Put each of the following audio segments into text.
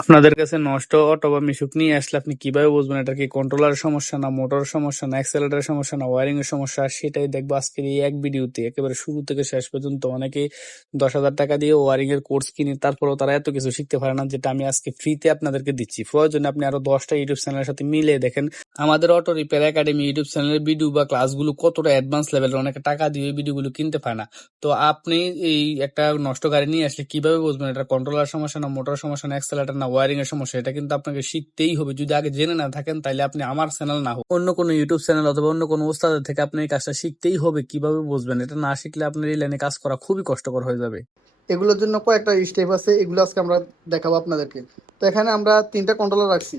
আপনাদের কাছে নষ্ট অটো বা মিশুক নিয়ে আসলে আপনি কিভাবে বুঝবেন এটা কি কন্ট্রোলারের সমস্যা না মোটরের সমস্যা না অ্যাক্সেলেটরের সমস্যা না ওয়ারিং এর সমস্যা, সেটাই দেখবো আজকের এই এক ভিডিওতে একেবারে শুরু থেকে শেষ পর্যন্ত। অনেকে 10,000 টাকা দিয়ে ওয়ারিং এর কোর্স কিনে তারপরেও তারা এত কিছু শিখতে পারে না, যেটা আমি আজকে ফ্রিতে আপনাদেরকে দিচ্ছি। প্রয়োজনে আপনি আরো 10টা ইউটিউব চ্যানেলের সাথে মিলে দেখেন আমাদের অটো রিপেয়ার একাডেমি ইউটিউব চ্যানেলের ভিডিও বা ক্লাসগুলো কতটা অ্যাডভান্স লেভেলের, অনেকে টাকা দিয়ে ভিডিওগুলো কিনতে পায় না। তো আপনি এই একটা নষ্ট গাড়ি নিয়ে আসলে কিভাবে বুঝবেন এটা কন্ট্রোলার সমস্যা না মোটর সমস্যা না অ্যাক্সেলেটর না ওয়ারিং এর সমস্যা, এটা কিন্তু আপনাকে শিখতেই হবে। যদি আগে জেনে না থাকেন তাহলে আপনি আমার চ্যানেল না হোক অন্য কোনো ইউটিউব চ্যানেল অথবা অন্য কোনো ওস্তাদের থেকে আপনি এই কাজটা শিখতেই হবে। কিভাবে বুঝবেন এটা না শিখলে আপনার এই লাইনে কাজ করা খুবই কষ্টকর হয়ে যাবে। এগুলোর জন্য কয়েকটা স্টেপ আছে, এগুলো আজকে আমরা দেখাবো আপনাদেরকে। তো এখানে আমরা 3টা কন্ট্রোলার রাখছি।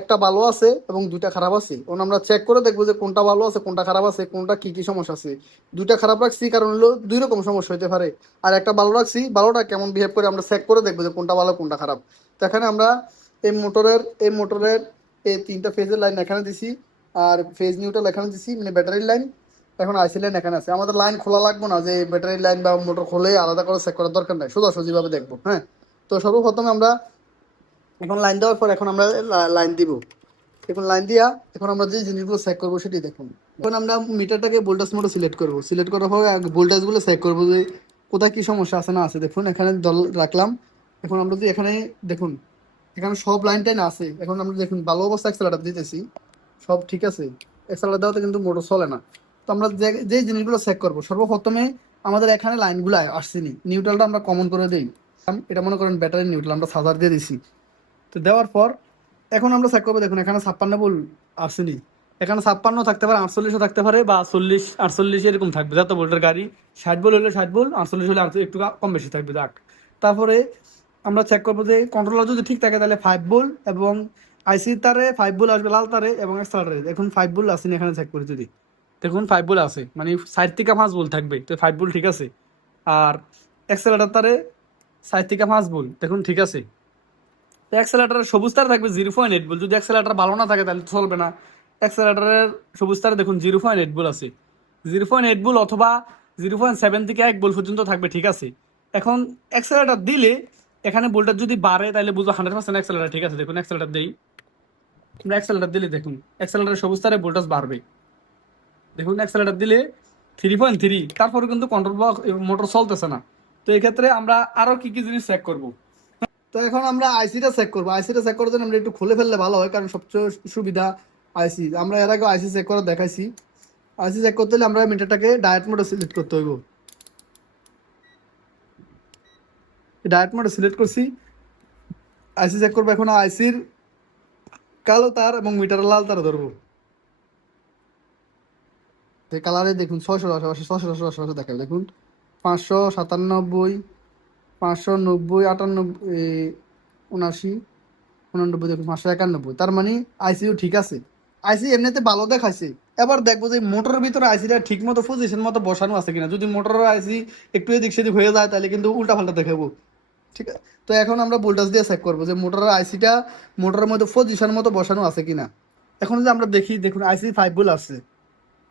একটা ভালো আছে এবং 2টা খারাপ আছে। এখন আমরা চেক করে দেখবো যে কোনটা ভালো আছে কোনটা খারাপ আছে, কোনটা কি কি সমস্যা আছে। 2টা খারাপ রাখছি কারণ হলো 2 রকম সমস্যা হতে পারে। আর একটা ভালো রাখছি, ভালোটা কেমন বিহেভ করে আমরা চেক করে দেখবো যে কোনটা ভালো কোনটা খারাপ। তো এখানে আমরা এই মোটরের এই 3টা ফেজের লাইন এখানে দিছি, আর ফেজ নিউট্রাল এখানে দিছি, মানে ব্যাটারির লাইন। এখন আইসি লাইন এখানে আছে। আমাদের লাইন খোলা লাগবে না, যে ব্যাটারি লাইন বা মোটর খুলে আলাদা করে চেক করার দরকার নাই, সোজাসুজিভাবে দেখবো। হ্যাঁ, তো সর্বপ্রথমে আমরা এখন লাইন দেওয়ার পর এখন আমরা লাইন দিব। এখন লাইন দিয়া এখন আমরা যে জিনিসগুলো চেক করবো সেটি দেখুন। এখন আমরা মিটারটাকে ভোল্টেজ মোডে সিলেক্ট করবো। সিলেক্ট করার পরে ভোল্টেজগুলো চেক করবো যে কোথায় কি সমস্যা আছে না আছে। দেখুন এখানে দল রাখলাম। এখন আমরা যদি এখানে দেখুন এখানে সব লাইন টাইন আছে। এখন আমরা দেখুন ভালো অবস্থা অ্যাক্সেলারেটর দিতেছি, সব ঠিক আছে। অ্যাক্সেলারেটর দেওয়াতে কিন্তু মোটর চলে না। তো আমরা যে জিনিসগুলো চেক করবো, সর্বপ্রথমে আমাদের এখানে লাইনগুলো আসছেনি। নিউট্রালটা আমরা কমন করে দিই। এটা মনে করেন ব্যাটারি নিউট্রাল আমরা চার্জার দিয়ে দিছি। তো দেওয়ার পর এখন আমরা চেক করবো। দেখুন এখানে 56 ভোল্ট আসেনি। এখানে 56 থাকতে পারে, 48ও থাকতে পারে, বা 40 48 এরকম থাকবে। যত ভোল্টের গাড়ি 60 ভোল্ট হলে 60 ভোল্ট, 48 হলে একটু কম বেশি থাকবে। যাক, তারপরে আমরা চেক করবো যে কন্ট্রোলার যদি ঠিক থাকে তাহলে 5 ভোল্ট, এবং আইসির তারে 5 ভোল্ট আসবে লাল তারে, এবং অ্যাক্সেলারেটরে এখন 5 ভোল্ট আসেনি। এখানে চেক করি যদি দেখুন 5 ভোল্ট আছে, মানে 60 থেকে 5 ভোল্ট থাকবে। তো 5 ভোল্ট ঠিক আছে। আর অ্যাক্সেলারেটর তারে 60 থেকে 5 ভোল্ট দেখুন ঠিক আছে। অ্যাক্সেলেটারের সবুজ তারে থাকবে 0.8 ভোল্ট। যদি অ্যাক্সেলেটার ভালো না থাকে তাহলে চলবে না। অ্যাক্সেলেটারের সবুজ তারে দেখুন 0.8 ভোল্ট আছে। 0.8 ভোল্ট অথবা 0.7 থেকে 1 ভোল্ট পর্যন্ত থাকবে ঠিক আছে। এখন অ্যাক্সেলেটার দিলে এখানে ভোল্টেজ যদি বাড়ে তাহলে বুঝো 100% অ্যাক্সেলেটার ঠিক আছে। দেখুন অ্যাক্সেলেটার দেই, আমরা অ্যাক্সেলেটার দিলে দেখুন অ্যাক্সেলেটারের সবুজ তারে ভোল্টেজ বাড়বে। দেখুন অ্যাক্সেলেটার দিলে 3.3, তারপরে কিন্তু কন্ট্রোল বা মোটর চলতেছে না। তো এই ক্ষেত্রে আমরা আরো কি কি জিনিস চেক করবো। তো এখন আমরা আইসিটা চেক করবো। আইসিটা চেক করার জন্য আমরা একটু খুলে ফেললে ভালো হয়, কারণ সবচেয়ে সুবিধা আইসি। আমরা এর আগে আইসি চেক করে দেখাইছি। আইসি চেক করতে হলে আমরা মিটারটাকে ডায়েট মোডে সিলেক্ট করতে হইব। ডায়েট মোডে সিলেক্ট করছি, আইসি চেক করবো। এখন আইসির কালো তার এবং মিটারের লাল তার ধরবো। কালারে দেখুন 600 দেখাবে। দেখুন 597, 590, 98, 79, 89, দেখুন 591। তার মানে আইসিও ঠিক আছে। আইসি এমনিতে ভালো দেখাইছে। এবার দেখবো যে মোটরের ভিতরে আইসিটা ঠিক মতো পজিশন মতো বসানো আছে কিনা। যদি মোটরের আইসি একটু এদিক সেদিক হয়ে যায় তাহলে কিন্তু উল্টা পাল্টা দেখাবো। ঠিক আছে, তো এখন আমরা ভোল্টেজ দিয়ে চেক করবো যে মোটরের আইসিটা মোটরের মধ্যে পজিশন মতো বসানো আছে কিনা। এখন যদি আমরা দেখি, দেখুন আইসি 5 ভোল্ট আছে।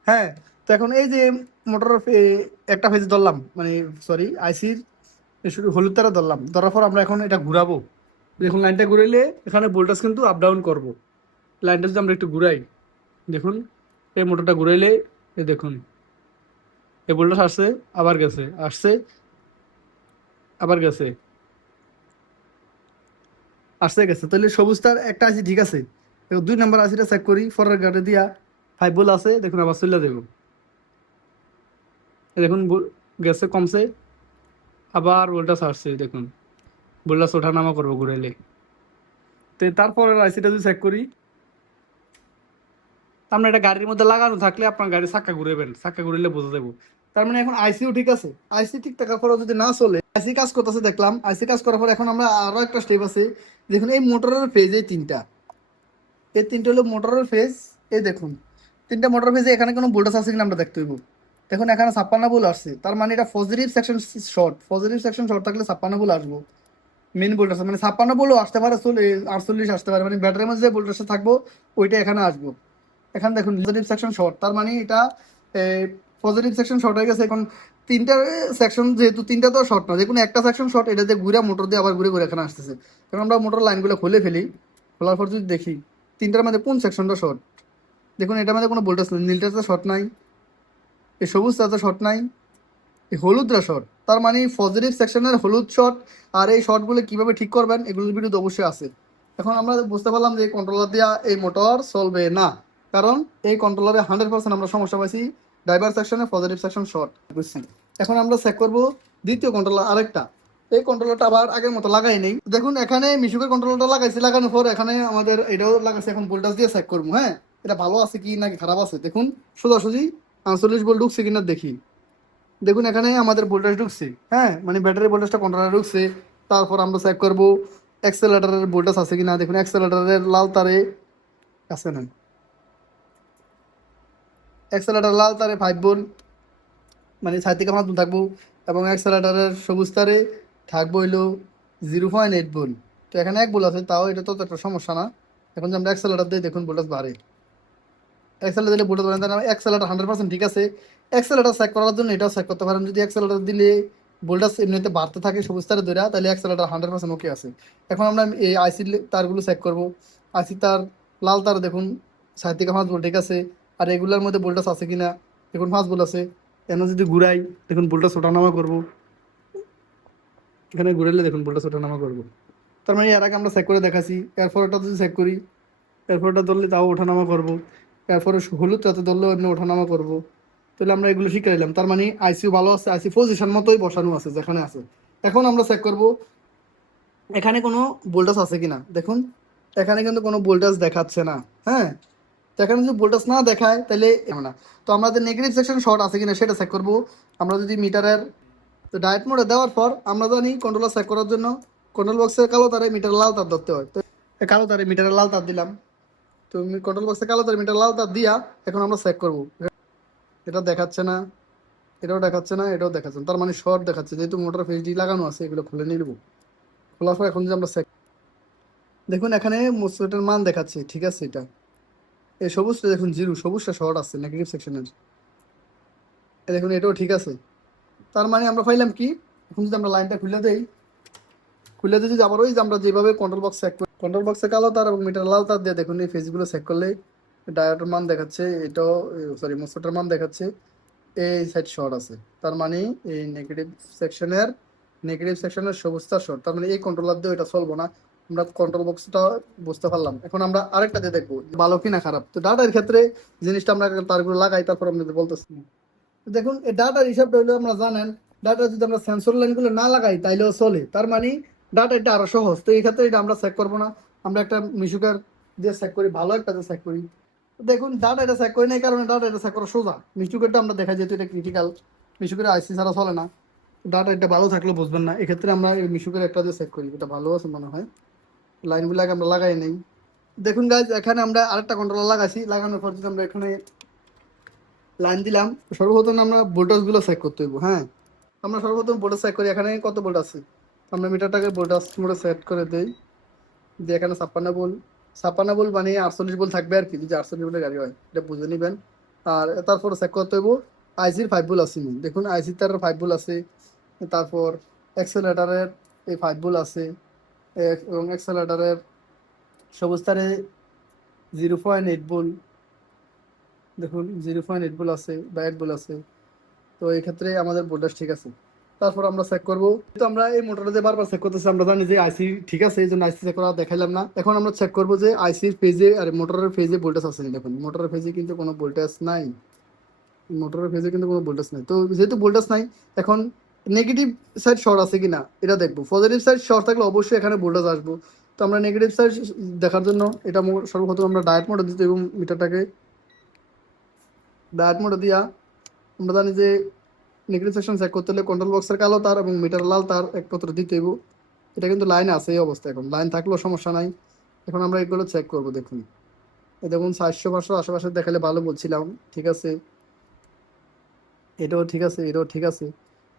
হ্যাঁ, তো এখন এই যে মোটরের একটা ফেজ ধরলাম, মানে সরি আইসির হলুদ তারা ধরলাম। ধরার পর আমরা এখন এটা ঘুরাবো। দেখুন লাইনটা ঘুরাইলে এখানে ভোল্টেজ কিন্তু আপ ডাউন করবো। লাইনটা যদি আমরা একটু ঘুরাই, দেখুন এই মোটরটা ঘুরাইলে এই দেখুন এই ভোল্টেজ আসছে, আবার গেছে, আসছে, আবার গেছে, আসছে, গেছে। তাহলে সবুজ তার একটা আইসি ঠিক আছে। এবার 2 নাম্বার আইসিটা চেক করি। ফরের গাড়ি দিয়া 5 ভোল্ট আছে, দেখুন আবার চলে দেবো। দেখুন গেছে, কমছে, আবার ভোল্টেজ আসছে। দেখুন ভোল্টেজ ওঠা নামা করবো ঘুরাইলে। তো তারপরের আইসিটা যদি চেক করি, আমরা এটা গাড়ির মধ্যে লাগানো থাকলে আপনার গাড়ির চাক্কা ঘুরাবেন, চাক্কা ঘুরাইলে বোঝা যাবো। তার মানে এখন আইসিও ঠিক আছে। আইসি ঠিক থাকার পরে যদি না চলে, আইসি কাজ করতেছে দেখলাম। আইসি কাজ করার পর এখন আমরা আরো একটা স্টেপ আছে। দেখুন এই মোটরের ফেজ এই 3টা, এই 3টা হলো মোটরের ফেজ। এই দেখুন 3টা মোটর ফেজে এখানে কোনো ভোল্টেজ আছে কিনা আমরা দেখতে হইব। দেখুন এখানে 56 ভোল্ট আসছে, তার মানে এটা positive section short. Positive section short থাকলে 56 ভোল্ট আসবো। মেন ভোল্টেজ মানে 56 ভোল্টও আসতে পারে, 48 আসতে পারে। মানে ব্যাটারির মধ্যে যে ভোল্টেজটা থাকবো ওইটা এখানে আসবো। এখানে দেখুন পজিটিভ সেকশন শর্ট, তার মানে এটা পজিটিভ সেকশন শর্ট হয়ে গেছে। এখন তিনটা সেকশন, যেহেতু তিনটা তো শর্ট না, যে কোনো একটা সেকশন শর্ট, এটাতে ঘুরে মোটর দিয়ে আবার ঘুরে ঘুরে এখানে আসতেছে। এখন আমরা মোটর লাইনগুলো খুলে ফেলি, খোলার পর যদি দেখি তিনটার মধ্যে কোন সেকশনটা শর্ট, দেখুন এটার মধ্যে কোনো ভোল্টেজ নেই, নীলটাতে শর্ট নাই, এই সবুজটাতে শর্ট নাই, এই হলুদটা শর্ট। তার মানে পজিটিভ সেকশনের হলুদ শর্ট। আর এই শর্টগুলো কিভাবে ঠিক করবেন এগুলোর ভিডিও তো অবশ্যই আছে। এখন আমরা বুঝতে পারলাম যে এই কন্ট্রোলার দেওয়া এই মোটর চলবে না, কারণ এই কন্ট্রোলারে 100% আমরা সমস্যা পাইছি, ড্রাইভার সেকশনে পজিটিভ সেকশন শর্ট বুঝছি। এখন আমরা চেক করব দ্বিতীয় কন্ট্রোলার আরেকটা। এই কন্ট্রোলারটা আবার আগের মতো লাগাই নেই, দেখুন এখানে মিশুকের কন্ট্রোলারটা লাগাইছি, লাগানোর পর এখানে আমাদের এটাও লাগাইছে। এখন ভোল্টেজ দিয়ে চেক করবো, হ্যাঁ এটা ভালো আছে কি নাকি খারাপ আছে। দেখুন সোজাসুজি 48 ভোল্ট ঢুকছে কিনা দেখি। দেখুন এখানে আমাদের ভোল্টেজ ঢুকছে, হ্যাঁ মানে ব্যাটারি ভোল্টেজটা কন্ট্রোলারে ঢুকছে। তারপর আমরা চেক করবো অ্যাক্সেলারেটরের ভোল্টেজ আছে কিনা। দেখুন অ্যাক্সেলারেটরের লাল তারে আছে না, অ্যাক্সেলারেটর লাল তারে 5 ভোল্ট, মানে 6 থেকে 5 ভোল্ট থাকবো, এবং অ্যাক্সেলারেটরের সবুজ তারে থাকবো হইলো 0.8 ভোল্ট। তো এখানে 1 ভোল্ট আছে, তাও এটা তো একটা সমস্যা না। এখন যে আমরা অ্যাক্সেলারেটর দিই দেখুন ভোল্টেজ বাড়ে, অ্যাক্সেলারেটর দিলে ভোল্টেজ বাড়ে, তার মানে অ্যাক্সেলারেটর 100% ঠিক আছে। অ্যাক্সেলারেটর চেক করার জন্য এটাও চেক করতে পারেন, যদি অ্যাক্সেলারেটর দিলে ভোল্টেজ এমনিতে বাড়তে থাকে সবুজ তারে ধরে, তাহলে অ্যাক্সেলারেটর 100% ওকে আছে। এখন আমরা এই আইসির তারগুলো চেক করবো। আইসি তার লাল তার দেখুন 4 থেকে 5 ভোল্ট ঠিক আছে। আর এগুলোর মধ্যে ভোল্টেজ আছে কিনা, দেখুন 5 ভোল্ট আছে। এখানে যদি ঘুরাই দেখুন ভোল্টেজ ওঠানামা করবো, এখানে ঘুরাইলে দেখুন ভোল্টেজ ওঠানামা করবো। তার মানে এর আগে আমরা চেক করে দেখাচ্ছি। এরপর ওটা যদি চেক করি, এরপর ওটা ধরলে তাও ওঠানামা করবো, এরপরে হলুদটাতে ধরলেও এমনি ওঠানামা করবো। তাহলে আমরা এগুলো শিখে নিলাম, তার মানে আইসিউ ভালো আছে, আইসি পজিশন মতোই বসানো আছে যেখানে আছে। এখন আমরা চেক করব এখানে কোনো ভোল্টেজ আছে কিনা। দেখুন এখানে কিন্তু কোনো ভোল্টেজ দেখাচ্ছে না, হ্যাঁ। তো এখানে যদি ভোল্টেজ না দেখায় তাহলে না। তো আমাদের নেগেটিভ সেকশন শর্ট আছে কিনা সেটা চেক করব। আমরা যদি মিটারের তো ডায়েট মোডে দেওয়ার পর আমরা জানি কন্ট্রোলার চেক করার জন্য কন্ট্রোল বক্সের কালো তারে মিটার লাল তার ধরতে হয়। তো কালো তারে মিটারের লাল তার দিলাম, তো কন্ট্রোল বক্সে কালো তারে মিটার লাল তার দিয়া এখন আমরা চেক করব। এটা দেখাচ্ছে না, এটাও দেখাচ্ছে না, এটাও দেখাচ্ছে না, তার মানে শর্ট দেখাচ্ছে। যেহেতু মোটর ফেজডি লাগানো আছে এগুলো খুলে নিয়ে নেবো। খোলার পর এখন যদি আমরা দেখুন এখানে মোসফেটের মান দেখাচ্ছে ঠিক আছে। এটা এই সবুজটা দেখুন জিরো, সবুজটা শর্ট আছে নেগেটিভ সেকশনের। দেখুন এটাও ঠিক আছে। তার মানে আমরা পাইলাম কি, এখন যদি আমরা লাইনটা খুলে দেই, খুলে দিয়ে যদি আবার ওই যে আমরা যেভাবে কন্ট্রোল বক্স চেক করি, কন্ট্রোল বক্সে কালো তার এবং মিটার লাল তার দিয়ে দেখুন এই ফেজগুলো চেক করলে ডায়োডের মান দেখাচ্ছে, এটাও সরি মোসফেটের মান দেখাচ্ছে, এই সাইড শর্ট আছে। তার মানে এই নেগেটিভ সেকশনের সবুজটা শর্ট, তার মানে এই কন্ট্রোলার দিয়ে এটা চলবো না। আমরা কন্ট্রোল বক্সটা বুঝতে পারলাম। এখন আমরা আরেকটা দিয়ে দেখবো ভালো কি না খারাপ। তো ডাটার ক্ষেত্রে জিনিসটা আমরা তারগুলো লাগাই, তারপর আপনাদের বলতেছি। দেখুন এই ডাটার হিসাবটা হলো আমরা জানেন, ডাটা যদি আমরা সেন্সর লাইনগুলো না লাগাই তাইলেও চলে, তার মানে ডাটা এটা আরো সহজ। তো এই ক্ষেত্রে এটা আমরা চেক করবো না, আমরা একটা মিশুকার দিয়ে চেক করি, ভালো একটা দিয়ে চেক করি। দেখুন ডাটা এটা চেক করি না, এই কারণে ডাটা এটা চেক করা সোজা। মিশুকেরটা আমরা দেখা যেহেতু এটা ক্রিটিক্যাল, মিশুকের আইসি ছাড়া চলে না, ডাটা এটা ভালো থাকলে বুঝবেন না। এক্ষেত্রে আমরা এই মিশুকের একটা দিয়ে চেক করি, এটা ভালো আছে মনে হয়। লাইনগুলো আগে আমরা লাগাই নেই। দেখুন গাইজ এখানে আমরা আরেকটা কন্ট্রোলার লাগাইছি, লাগানোর পর যদি আমরা এখানে লাইন দিলাম, সর্বপ্রথম আমরা ভোল্টেজ গুলো চেক করতে হইব, হ্যাঁ। আমরা সর্বপ্রথম ভোল্টেজ চেক করি, এখানে কত ভোল্ট আছে। আমরা মিটারটাকে ভোল্টেজ মোডে সেট করে দেই, দিয়ে এখানে 56 ভোল্ট, 56 ভোল্ট মানে 48 ভোল্ট থাকবে আর কি, যদি 48 ভোল্টের গাড়ি হয় এটা বুঝে নিবেন। আর তারপর চেক করতে হইব আইসির 5 ভোল্ট আছে, দেখুন আইসির তার 5 ভোল্ট আছে। তারপর অ্যাক্সেলারেটারের এই 5 ভোল্ট আছে, এবং অ্যাক্সেলারেটারের সবুজ তারে 0.8 ভোল্ট, দেখুন 0.8 ভোল্ট আছে বা 1 ভোল্ট আছে। তো এই ক্ষেত্রে আমাদের ভোল্টেজ ঠিক আছে। তারপর আমরা চেক করব, তো আমরা এই মোটরটা যে বারবার চেক করতেছি, আমরা জানি যে আইসি ঠিক আছে, এই জন্য আইসি চেক করা দেখাইলাম না। এখন আমরা চেক করব যে আইসির ফেজে আর মোটরের ফেজে ভোল্টেজ আছে না। দেখুন মোটরের ফেজে কিন্তু কোনো ভোল্টেজ নাই, মোটরের ফেজে কিন্তু কোনো ভোল্টেজ নাই। তো যেহেতু ভোল্টেজ নাই, এখন নেগেটিভ সাইড শর্ট আছে কিনা এটা দেখবো। পজিটিভ সাইড শর্ট থাকলে অবশ্যই এখানে ভোল্টেজ আসবো। তো আমরা নেগেটিভ সাইড দেখার জন্য এটা সর্বপ্রথম আমরা ডায়েট মোডে দিতে এবং মিটারটাকে ডায়েট মোডে দিয়া আমরা জানি যে নেগেটিভ সেকশন চেক করতে হলে কন্ট্রোল বক্সের কালো তার এবং মিটার লাল তার একত্র দিতে হইব। এটা কিন্তু লাইনে আছে এই অবস্থা, এখন লাইন থাকলেও সমস্যা নাই। এখন আমরা এগুলো চেক করব। দেখুন এই দেখুন 700-500 আশেপাশে দেখালে ভালো বলছিলাম, ঠিক আছে। এটাও ঠিক আছে, এটাও ঠিক আছে,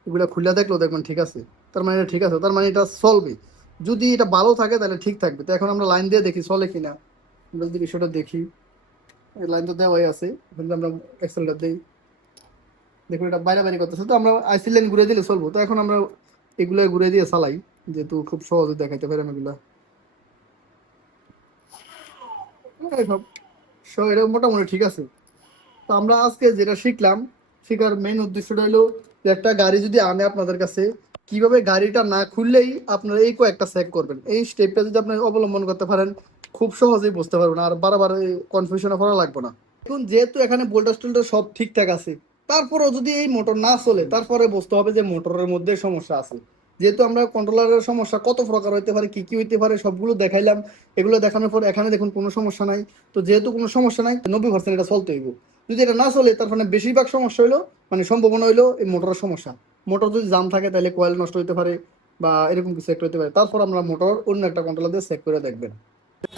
এগুলো খুলে দেখলেও দেখবেন ঠিক আছে। তার মানে এটা ঠিক আছে, তার মানে এটা চলবে। যদি এটা ভালো থাকে তাহলে ঠিক থাকবে। তো এখন আমরা লাইন দিয়ে দেখি চলে কিনা। আমরা যদি বিষয়টা দেখি, লাইন তো দেওয়াই আছে, এখন আমরা এক্সেলটা দিই, দেখুন এটা বাইরে বাইরে করতেছে, তো আমরা আইসি লাইন ঘুরে দিলে চলবো। তো এখন আমরা এগুলো ঘুরে দিয়ে চালাই, যেহেতু খুব সহজে দেখাইতে পারি আমি এগুলা। এই সব এটা মোটামুটি ঠিক আছে। তো আমরা আজকে যেটা শিখলাম, শেখার মেইন উদ্দেশ্যটা হলো যে একটা গাড়ি যদি আনে আপনাদের কাছে, কিভাবে গাড়িটা না খুললেই আপনারা এই কয়েকটা চেক করবেন। এই স্টেপটা যদি আপনি অবলম্বন করতে পারেন, খুব সহজেই বুঝতে পারবেন, আর বারবার কনফিউশনে পড়া লাগবে না। এখন যেহেতু এখানে ভোল্টেজ টোল্টেজ সব ঠিকঠাক আছে, তারপরেও যদি এই মোটর না চলে, তারপরে বুঝতে হবে যে মোটরের মধ্যে সমস্যা আছে। যেহেতু আমরা কন্ট্রোলারের সমস্যা কত প্রকার হইতে পারে, কি কি হইতে পারে সবগুলো দেখাইলাম। এগুলো দেখানোর পর এখানে দেখুন কোনো সমস্যা নাই। তো যেহেতু কোনো সমস্যা নাই, 90% এটা চলতে হইব। যদি এটা না চলে, তার মানে বেশিরভাগ সমস্যা হইলো, মানে সম্ভাবনা হইলো এই মোটরের সমস্যা। মোটর যদি জাম থাকে তাহলে কয়েল নষ্ট হইতে পারে বা এরকম কিছু একটা হইতে পারে। তারপর আমরা মোটর অন্য একটা কন্ট্রোলার দিয়ে চেক করে দেখবেন।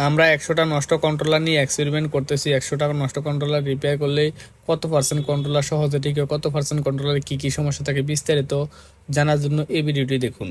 আমরা 100টা নষ্ট কন্ট্রোলার নিয়ে এক্সপেরিমেন্ট করতেছি। 100টা নষ্ট কন্ট্রোলার রিপেয়ার করলে কত পার্সেন্ট কন্ট্রোলার সহজে ঠিক হয়, কত পার্সেন্ট কন্ট্রোলারে কি কি সমস্যা থাকে, বিস্তারিত জানার জন্য এই ভিডিওটি দেখুন।